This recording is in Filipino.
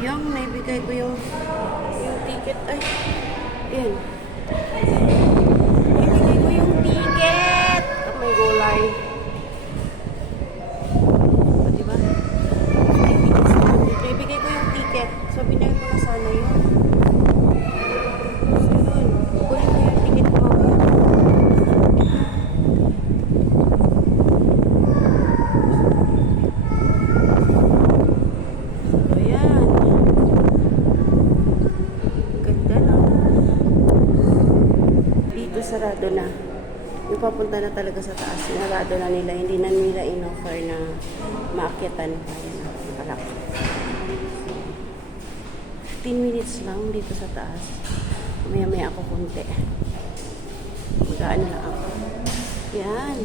Sayang, naibigay ko yung ticket. Ay, ayan. Naibigay ko yung ticket. Oh, may gulay. O, diba? Naibigay ko yung ticket. So, binigay ko na sana yun. So, yun. Kunin ko yung ticket ko mamaya. Sarado na. Yung papunta na talaga sa taas. Sarado na nila. Hindi na nila in-offer na maakyatan. Nakalak. 15 minutes lang dito sa taas. Maya-maya ako kunti. Magkaan na lang ako. Yan.